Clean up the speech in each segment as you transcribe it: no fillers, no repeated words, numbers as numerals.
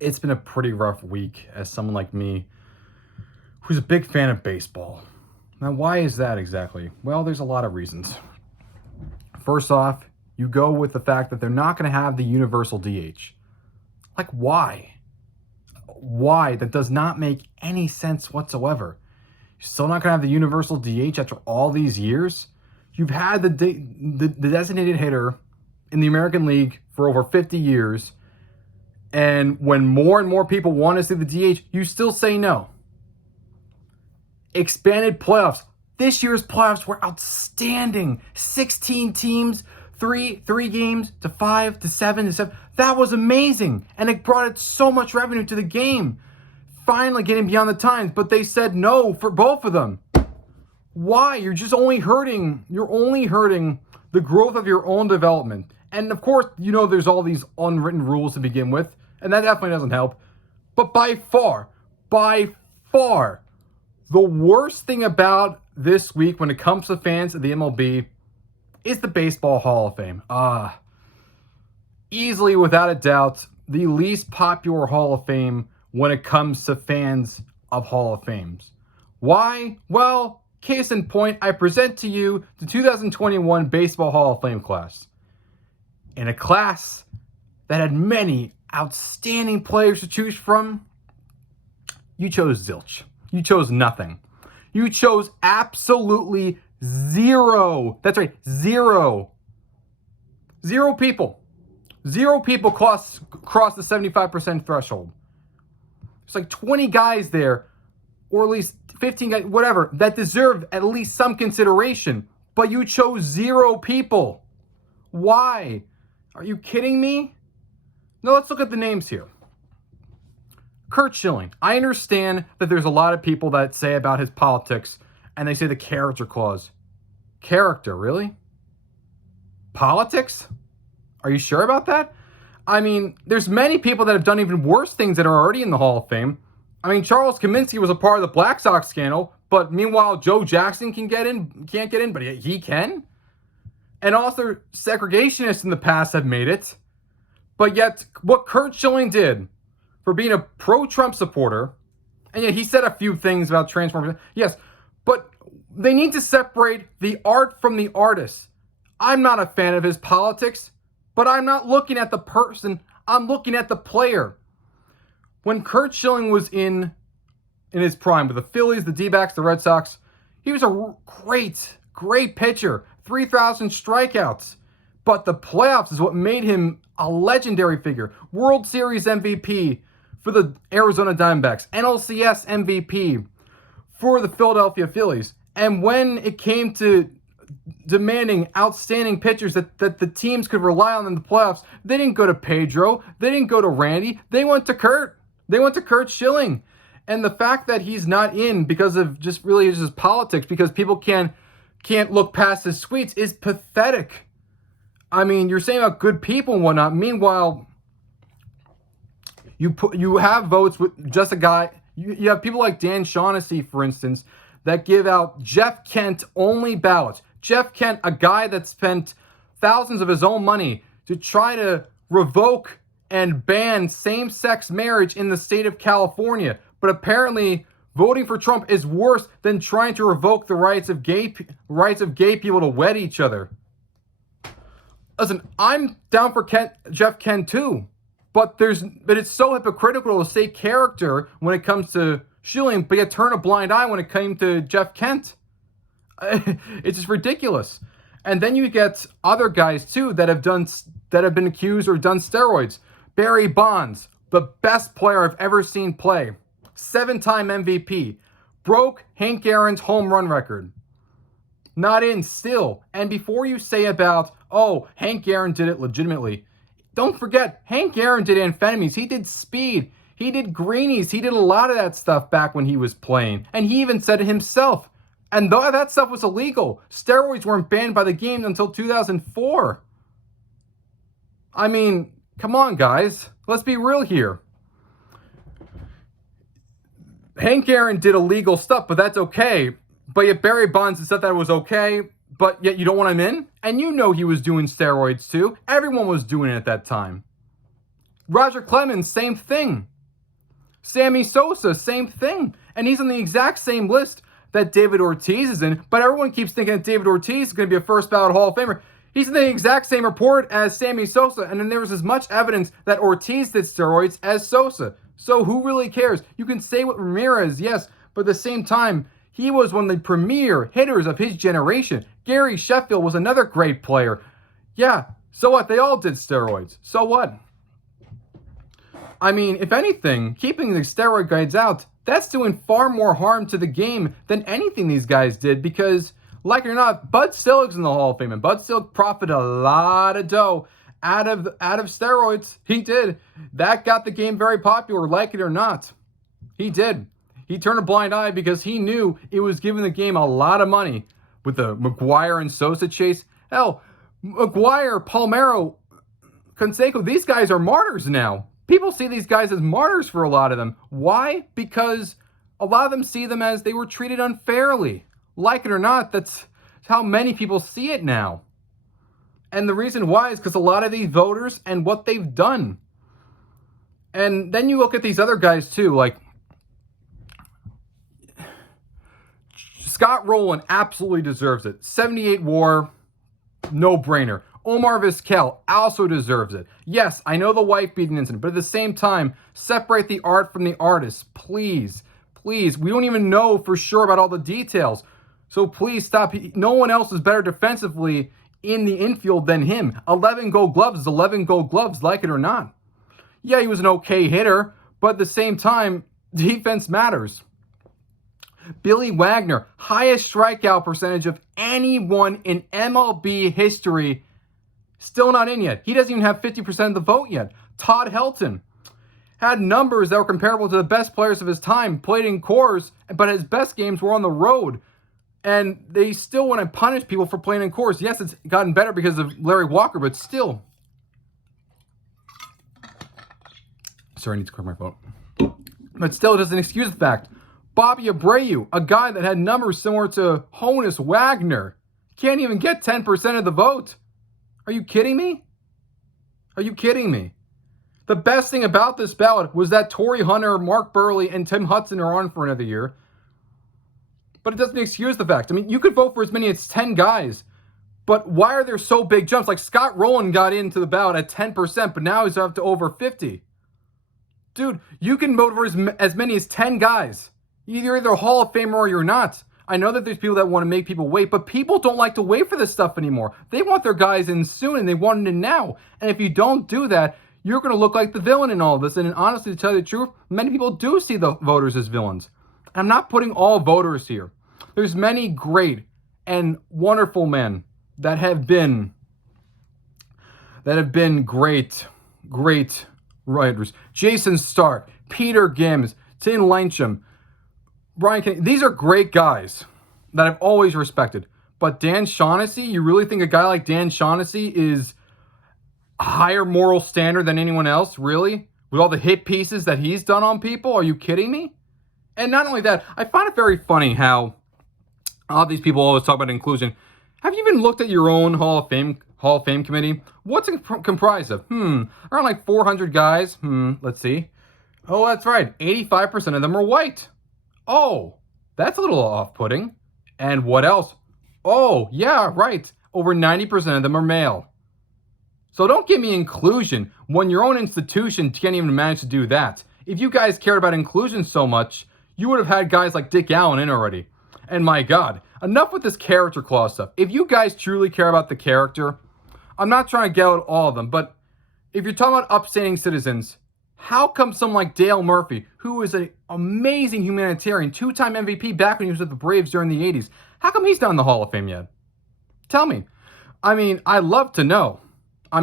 it's been a pretty rough week as someone like me who's a big fan of baseball. Now, why is that exactly? Well, there's a lot of reasons. First off, you go with the fact that they're not going to have the universal DH. Like, why? Why? That does not make any sense whatsoever. You're still not going to have the universal DH after all these years? You've had the designated hitter in the American League for over 50 years, and when more and more people want to see the DH, you still say no. Expanded playoffs. This year's playoffs were outstanding. 16 teams, three games to 5 to 7 to 7. That was amazing, and it brought it so much revenue to the game. Finally getting beyond the times, but they said no for both of them. Why? You're only hurting the growth of your own development. And of course, there's all these unwritten rules to begin with, and that definitely doesn't help. But by far, the worst thing about this week when it comes to fans of the MLB is the Baseball Hall of Fame. Easily, without a doubt, the least popular Hall of Fame when it comes to fans of Hall of Fames. Why? Well, case in point, I present to you the 2021 Baseball Hall of Fame class. In a class that had many outstanding players to choose from, you chose zilch. You chose nothing. You chose absolutely zero. That's right, zero. Zero people. Zero people cross the 75% threshold. There's like 20 guys there, or at least 15 guys, whatever, that deserve at least some consideration. But you chose zero people. Why? Are you kidding me? Now let's look at the names here. Curt Schilling. I understand that there's a lot of people that say about his politics, and they say the character clause. Character, really? Politics? Are you sure about that? I mean, there's many people that have done even worse things that are already in the Hall of Fame. I mean, Charles Kaminsky was a part of the Black Sox scandal, but meanwhile, Joe Jackson can't get in, but he can? And also, segregationists in the past have made it. But yet, what Curt Schilling did for being a pro-Trump supporter, and yet he said a few things about transformation, yes, but they need to separate the art from the artist. I'm not a fan of his politics, but I'm not looking at the person, I'm looking at the player. When Curt Schilling was in his prime with the Phillies, the D-backs, the Red Sox, he was a great pitcher. 3,000 strikeouts. But the playoffs is what made him a legendary figure. World Series MVP for the Arizona Diamondbacks. NLCS MVP for the Philadelphia Phillies. And when it came to demanding outstanding pitchers that the teams could rely on in the playoffs, they didn't go to Pedro. They didn't go to Randy. They went to Curt. They went to Curt Schilling. And the fact that he's not in because of just really his politics, because people can't look past his tweets, is pathetic. I mean, you're saying about good people and whatnot. Meanwhile, you have votes with just a guy. You have people like Dan Shaughnessy, for instance, that give out Jeff Kent only ballots. Jeff Kent, a guy that spent thousands of his own money to try to revoke and ban same-sex marriage in the state of California. But apparently, voting for Trump is worse than trying to revoke the rights of gay people to wed each other. Listen, I'm down for Jeff Kent too, but it's so hypocritical to say character when it comes to Schilling, but yet turn a blind eye when it came to Jeff Kent. It's just ridiculous. And then you get other guys too that have been accused or done steroids. Barry Bonds, the best player I've ever seen play. 7-time MVP. Broke Hank Aaron's home run record. Not in still. And before you say about, Hank Aaron did it legitimately, don't forget, Hank Aaron did amphetamines. He did speed. He did greenies. He did a lot of that stuff back when he was playing. And he even said it himself. And that stuff was illegal. Steroids weren't banned by the game until 2004. I mean, come on, guys. Let's be real here. Hank Aaron did illegal stuff, but that's okay. But yet Barry Bonds said that was okay, but yet you don't want him in? And you know he was doing steroids too. Everyone was doing it at that time. Roger Clemens, same thing. Sammy Sosa, same thing. And he's on the exact same list that David Ortiz is in, but everyone keeps thinking that David Ortiz is going to be a first ballot Hall of Famer. He's in the exact same report as Sammy Sosa, and then there was as much evidence that Ortiz did steroids as Sosa. So who really cares? You can say what Ramirez, yes, but at the same time, he was one of the premier hitters of his generation. Gary Sheffield was another great player. Yeah, so what? They all did steroids. So what? I mean, if anything, keeping the steroid guys out, that's doing far more harm to the game than anything these guys did because, like it or not, Bud Sillig's in the Hall of Fame, and Bud Sillig profited a lot of dough out of steroids. He did. That got the game very popular, like it or not. He did. He turned a blind eye because he knew it was giving the game a lot of money with the McGwire and Sosa chase. Hell, McGwire, Palmeiro, Canseco, these guys are martyrs now. People see these guys as martyrs for a lot of them. Why? Because a lot of them see them as they were treated unfairly. Like it or not, that's how many people see it now. And the reason why is because a lot of these voters and what they've done. And then you look at these other guys too, like Scott Rowland absolutely deserves it. 78 WAR, no brainer. Omar Vizquel also deserves it. Yes, I know the wife beating incident, but at the same time, separate the art from the artist. Please, please. We don't even know for sure about all the details. So please stop. No one else is better defensively in the infield than him. 11 gold gloves is 11 gold gloves, like it or not. Yeah, he was an okay hitter, but at the same time, defense matters. Billy Wagner, highest strikeout percentage of anyone in MLB history. Still not in yet. He doesn't even have 50% of the vote yet. Todd Helton had numbers that were comparable to the best players of his time, played in Coors, but his best games were on the road. And they still want to punish people for playing in Coors. Yes, it's gotten better because of Larry Walker, but still. Sorry, I need to clear my phone. But still, it doesn't excuse the fact. Bobby Abreu, a guy that had numbers similar to Honus Wagner, can't even get 10% of the vote. Are you kidding me? Are you kidding me? The best thing about this ballot was that Torrey Hunter, Mark Burley, and Tim Hudson are on for another year. But it doesn't excuse the fact. I mean, you could vote for as many as 10 guys. But why are there so big jumps? Like Scott Rowland got into the ballot at 10%, but now he's up to over 50. Dude, you can vote for as many as 10 guys. You're either a Hall of Famer or you're not. I know that there's people that want to make people wait, but people don't like to wait for this stuff anymore. They want their guys in soon, and they want it in now. And if you don't do that, you're going to look like the villain in all of this. And honestly, to tell you the truth, many people do see the voters as villains. I'm not putting all voters here. There's many great and wonderful men that have been great writers. Jason Stark, Peter Gims, Tim Lyncham, Brian Kennedy. These are great guys that I've always respected. But Dan Shaughnessy, you really think a guy like Dan Shaughnessy is a higher moral standard than anyone else? Really? With all the hit pieces that he's done on people? Are you kidding me? And not only that, I find it very funny how all these people always talk about inclusion. Have you even looked at your own Hall of Fame committee? What's it comprised of? Around like 400 guys. Let's see. Oh, that's right. 85% of them are white. Oh, that's a little off-putting. And what else? Oh, yeah, right. Over 90% of them are male. So don't give me inclusion when your own institution can't even manage to do that. If you guys cared about inclusion so much, you would have had guys like Dick Allen in already. And my God, enough with this character clause stuff. If you guys truly care about the character, I'm not trying to get out all of them, but if you're talking about upstanding citizens, how come someone like Dale Murphy, who is an amazing humanitarian, 2-time MVP back when he was with the Braves during the 80s, how come he's not in the Hall of Fame yet? Tell me. I mean, I'd love to know.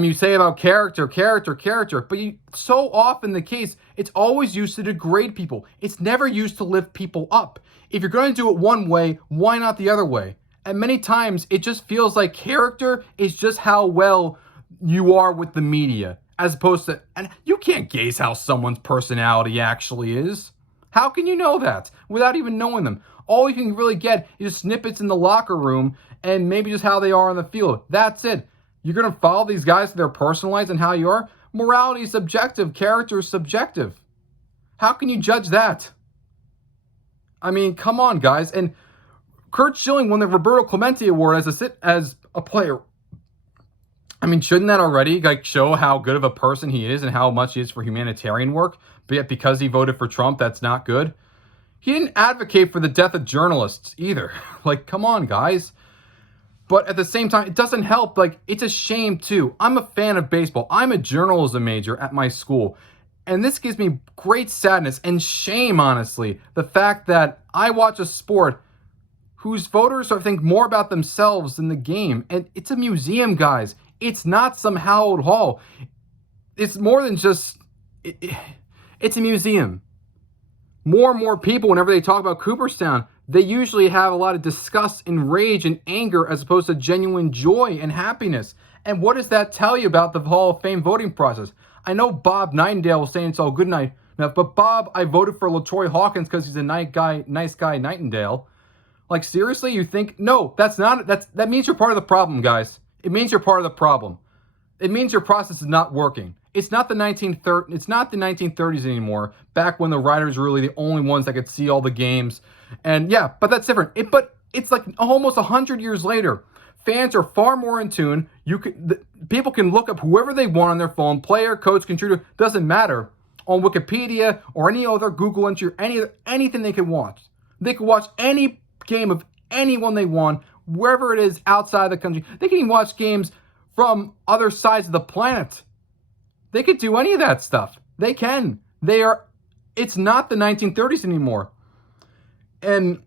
You say about character, but so often the case, it's always used to degrade people. It's never used to lift people up. If you're going to do it one way, why not the other way? And many times, it just feels like character is just how well you are with the media. As opposed to, and you can't gauge how someone's personality actually is. How can you know that without even knowing them? All you can really get is snippets in the locker room and maybe just how they are on the field. That's it. You're going to follow these guys to their personal lives and how you are? Morality is subjective. Character is subjective. How can you judge that? I mean, come on, guys. And Curt Schilling won the Roberto Clemente Award as a player. I mean, shouldn't that already show how good of a person he is and how much he is for humanitarian work? But yet, because he voted for Trump, that's not good. He didn't advocate for the death of journalists either. Come on, guys. But at the same time, it doesn't help. It's a shame, too. I'm a fan of baseball. I'm a journalism major at my school. And this gives me great sadness and shame, honestly. The fact that I watch a sport whose voters think more about themselves than the game. And it's a museum, guys. It's not some hallowed hall. It's more than just... It's a museum. More and more people, whenever they talk about Cooperstown, they usually have a lot of disgust and rage and anger as opposed to genuine joy and happiness. And what does that tell you about the Hall of Fame voting process? I know Bob Nightingale was saying it's all good night, but Bob, I voted for LaTroy Hawkins because he's a nice guy, Nightingale. Seriously, you think? No, that means you're part of the problem, guys. It means you're part of the problem. It means your process is not working. It's not the 1930s anymore, back when the writers were really the only ones that could see all the games. And yeah, but that's different. But it's almost 100 years later. Fans are far more in tune. People can look up whoever they want on their phone, player, coach, contributor, doesn't matter, on Wikipedia or any other Google entry, anything they can watch. They can watch any game of anyone they want, wherever it is outside the country. They can even watch games from other sides of the planet. They could do any of that stuff. They can. It's not the 1930s anymore. And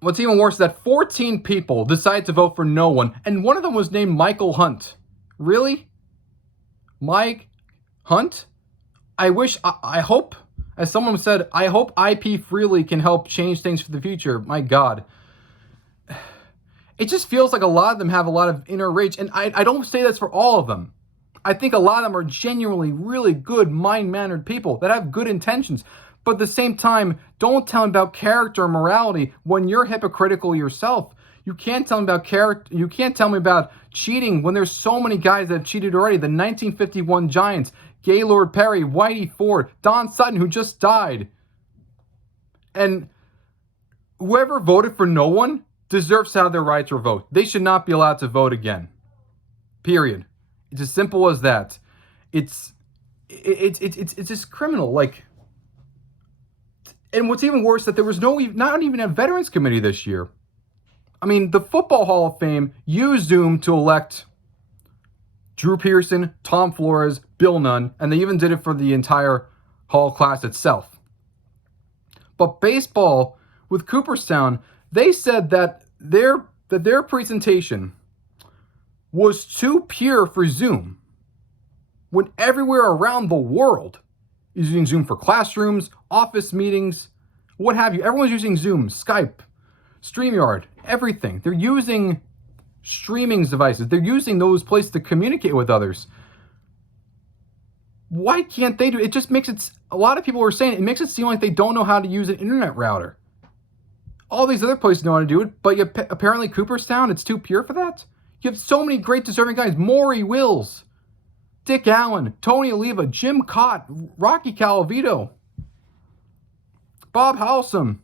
what's even worse is that 14 people decided to vote for no one, and one of them was named Michael Hunt. Really? Mike Hunt? I hope, as someone said, I hope IP Freely can help change things for the future. My God. It just feels like a lot of them have a lot of inner rage, and I don't say that's for all of them. I think a lot of them are genuinely really good, mind-mannered people that have good intentions. But at the same time, don't tell them about character or morality when you're hypocritical yourself. You can't tell them about character. You can't tell me about cheating when there's so many guys that have cheated already. The 1951 Giants, Gaylord Perry, Whitey Ford, Don Sutton, who just died. And whoever voted for no one deserves to have their right to vote. They should not be allowed to vote again. Period. It's as simple as that. It's just criminal. And what's even worse, that there was not even a Veterans Committee this year. I mean, the Football Hall of Fame used Zoom to elect Drew Pearson, Tom Flores, Bill Nunn, and they even did it for the entire Hall class itself. But baseball, with Cooperstown, they said that their presentation was too pure for Zoom, when everywhere around the world is using Zoom for classrooms, office meetings, what have you. Everyone's using Zoom, Skype, StreamYard, everything. They're using streaming devices. They're using those places to communicate with others. Why can't they do it? It just makes it, a lot of people were saying, it makes it seem like they don't know how to use an internet router. All these other places know how to do it, but apparently Cooperstown, it's too pure for that? You have so many great deserving guys. Maury Wills, Dick Allen, Tony Oliva, Jim Cott, Rocky Calavito, Bob Halsam,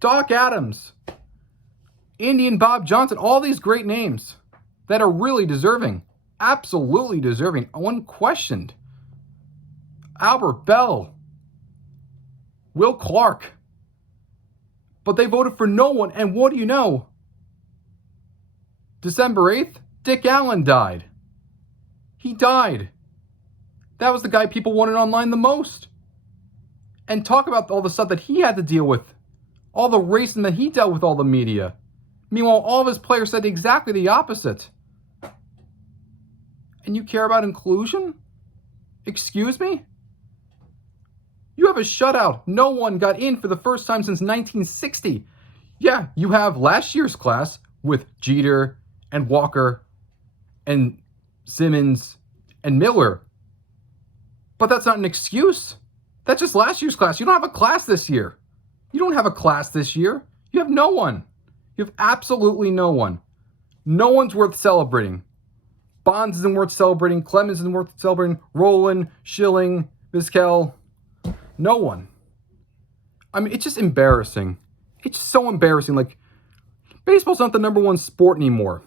Doc Adams, Indian Bob Johnson. All these great names that are really deserving. Absolutely deserving. Unquestioned. Albert Bell, Will Clark. But they voted for no one. And what do you know? December 8th, Dick Allen died. He died. That was the guy people wanted online the most. And talk about all the stuff that he had to deal with. All the racism that he dealt with all the media. Meanwhile, all of his players said exactly the opposite. And you care about inclusion? Excuse me? You have a shutout. No one got in for the first time since 1960. Yeah, you have last year's class with Jeter and Walker and Simmons and Miller. But that's not an excuse. That's just last year's class. You don't have a class this year. You don't have a class this year. You have no one. You have absolutely no one. No one's worth celebrating. Bonds isn't worth celebrating. Clemens isn't worth celebrating. Roland, Schilling, Vizquel, no one. I mean, it's just embarrassing. It's so embarrassing. Like, baseball's not the number one sport anymore.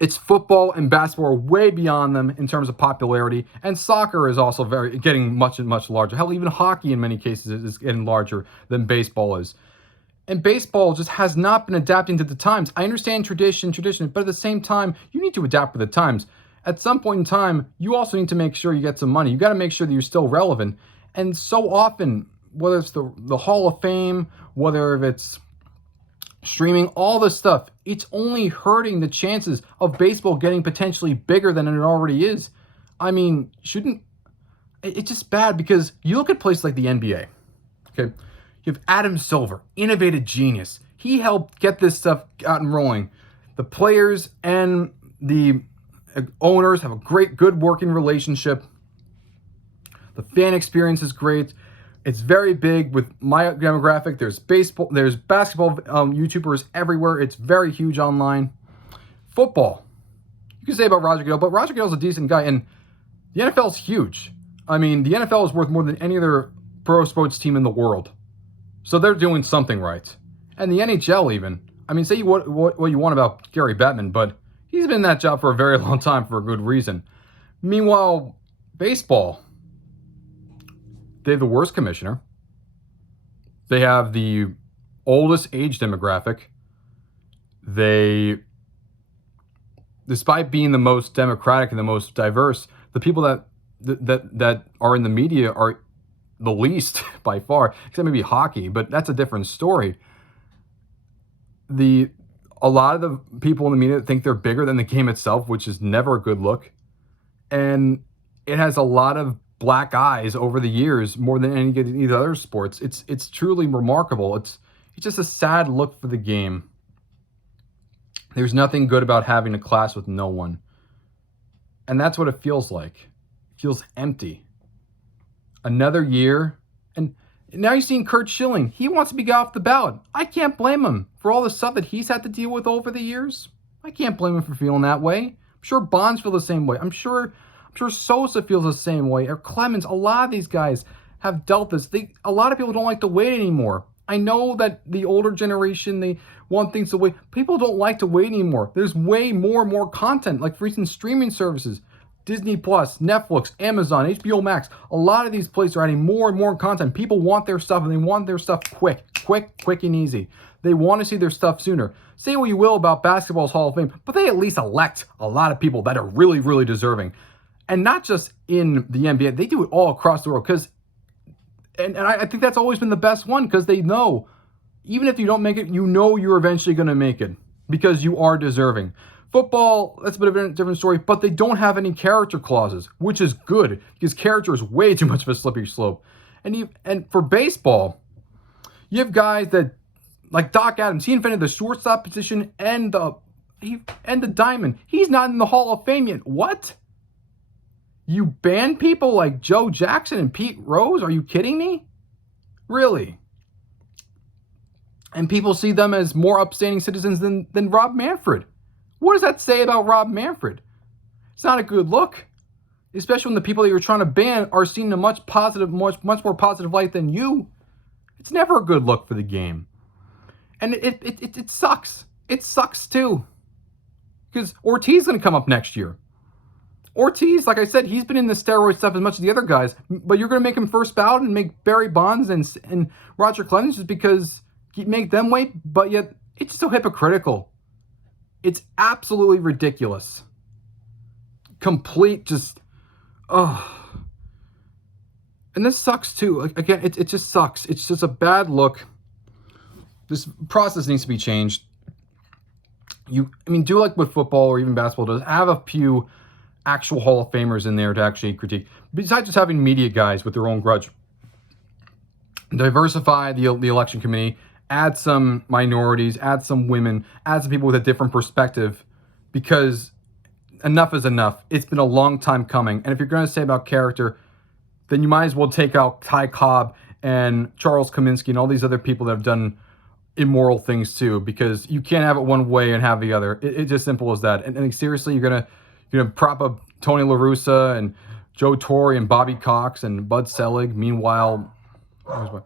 It's football and basketball are way beyond them in terms of popularity, and soccer is also getting much larger. Hell, even hockey in many cases is getting larger than baseball is. And baseball just has not been adapting to the times. I understand tradition, but at the same time, you need to adapt with the times. At some point in time, you also need to make sure you get some money. You got to make sure that you're still relevant. And so often, whether it's the Hall of Fame, whether it's streaming, all this stuff, it's only hurting the chances of baseball getting potentially bigger than it already is. I mean, it's just bad because you look at places like the NBA, okay? You have Adam Silver, innovative genius. He helped get this stuff out and rolling. The players and the owners have a good working relationship. The fan experience is great. It's very big with my demographic. There's basketball YouTubers everywhere. It's very huge online. Football, you can say about Roger Goodell, but Roger Goodell's a decent guy, and the NFL is huge. I mean, the NFL is worth more than any other pro sports team in the world. So they're doing something right. And the NHL even. I mean, say what you want about Gary Bettman, but he's been in that job for a very long time for a good reason. Meanwhile, baseball, they have the worst commissioner. They have the oldest age demographic. They, despite being the most democratic and the most diverse, the people that are in the media are the least by far, except maybe hockey, but that's a different story. A lot of the people in the media think they're bigger than the game itself, which is never a good look. And it has a lot of black eyes over the years, more than any of the other sports. It's truly remarkable. It's just a sad look for the game. There's nothing good about having a class with no one. And that's what it feels like. It feels empty. Another year, and now you're seeing Curt Schilling. He wants to be got off the ballot. I can't blame him for all the stuff that he's had to deal with over the years. I can't blame him for feeling that way. I'm sure Bonds feel the same way. I'm sure Sosa feels the same way. Or Clemens. A lot of these guys have dealt this. A lot of people don't like to wait anymore. I know that the older generation, they want things to wait. People don't like to wait anymore. There's way more and more content, like for instance, streaming services. Disney Plus, Netflix, Amazon, HBO Max. A lot of these places are adding more and more content. People want their stuff, and they want their stuff quick and easy. They want to see their stuff sooner. Say what you will about basketball's Hall of Fame, but they at least elect a lot of people that are really, really deserving. And not just in the NBA. They do it all across the world. And I think that's always been the best one, because they know, even if you don't make it, you know you're eventually going to make it because you are deserving. Football, that's a bit of a different story, but they don't have any character clauses, which is good because character is way too much of a slippery slope. And for baseball, you have guys that, like Doc Adams, he invented the shortstop position and the diamond. He's not in the Hall of Fame yet. What? You ban people like Joe Jackson and Pete Rose? Are you kidding me? Really? And people see them as more upstanding citizens than Rob Manfred. What does that say about Rob Manfred? It's not a good look, especially when the people that you're trying to ban are seen in a much more positive light than you. It's never a good look for the game, and it sucks. It sucks too, because Ortiz is going to come up next year. Ortiz, like I said, he's been in the steroid stuff as much as the other guys, but you're going to make him first ballot and make Barry Bonds and Roger Clemens just because you make them wait, but yet it's so hypocritical. It's absolutely ridiculous. Complete just, And this sucks too. Again, it just sucks. It's just a bad look. This process needs to be changed. Do like what football or even basketball does. Have a few actual Hall of Famers in there to actually critique. Besides just having media guys with their own grudge. Diversify the election committee. Add some minorities, add some women, add some people with a different perspective, because enough is enough. It's been a long time coming. And if you're going to say about character, then you might as well take out Ty Cobb and Charles Kaminsky and all these other people that have done immoral things too, because you can't have it one way and have the other. It's just simple as that. And seriously, you're You know, prop up Tony La Russa and Joe Torre and Bobby Cox and Bud Selig. Meanwhile, you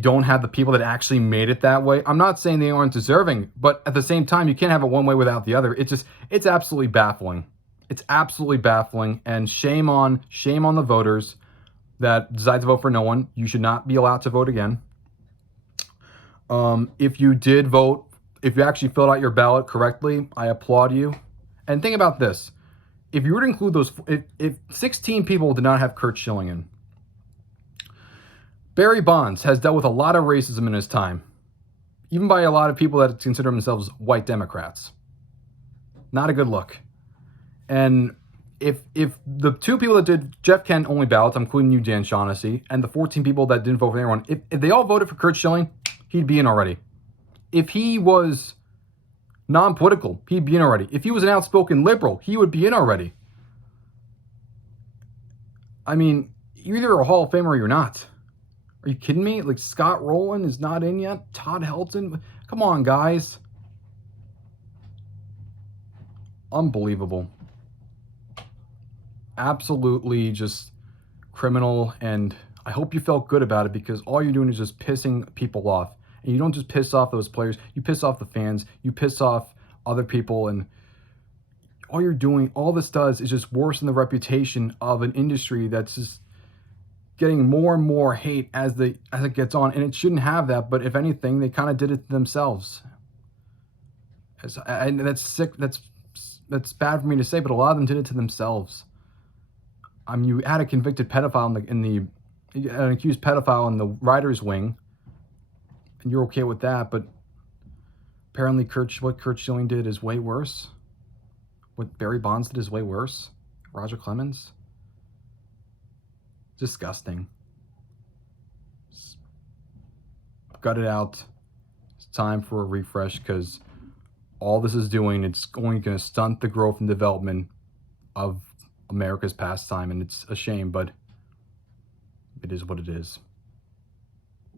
don't have the people that actually made it that way. I'm not saying they aren't deserving, but at the same time, you can't have it one way without the other. It's absolutely baffling. It's absolutely baffling, and shame on the voters that decide to vote for no one. You should not be allowed to vote again. If you did vote, if you actually filled out your ballot correctly, I applaud you. And think about this. If you were to include those, if 16 people did not have Curt Schilling in, Barry Bonds has dealt with a lot of racism in his time, even by a lot of people that consider themselves white Democrats. Not a good look. And if the 2 people that did Jeff Kent only ballots, I'm including you, Dan Shaughnessy, and the 14 people that didn't vote for anyone, if they all voted for Curt Schilling, he'd be in already. If he was non-political, he'd be in already. If he was an outspoken liberal, he would be in already. I mean, you're either a Hall of Famer or you're not. Are you kidding me? Like, Scott Rowland is not in yet? Todd Helton? Come on, guys. Unbelievable. Absolutely just criminal, and I hope you felt good about it, because all you're doing is just pissing people off. And you don't just piss off those players, you piss off the fans, you piss off other people, and all this does is just worsen the reputation of an industry that's just getting more and more hate as it gets on, and it shouldn't have that, but if anything, they kind of did it to themselves. And that's sick, that's bad for me to say, but a lot of them did it to themselves. I mean, you had a convicted pedophile an accused pedophile in the writer's wing, and you're okay with that, but apparently what Curt Schilling did is way worse. What Barry Bonds did is way worse. Roger Clemens. Disgusting. Gut it out. It's time for a refresh, because all this is doing, it's going to stunt the growth and development of America's pastime, and it's a shame, but it is what it is.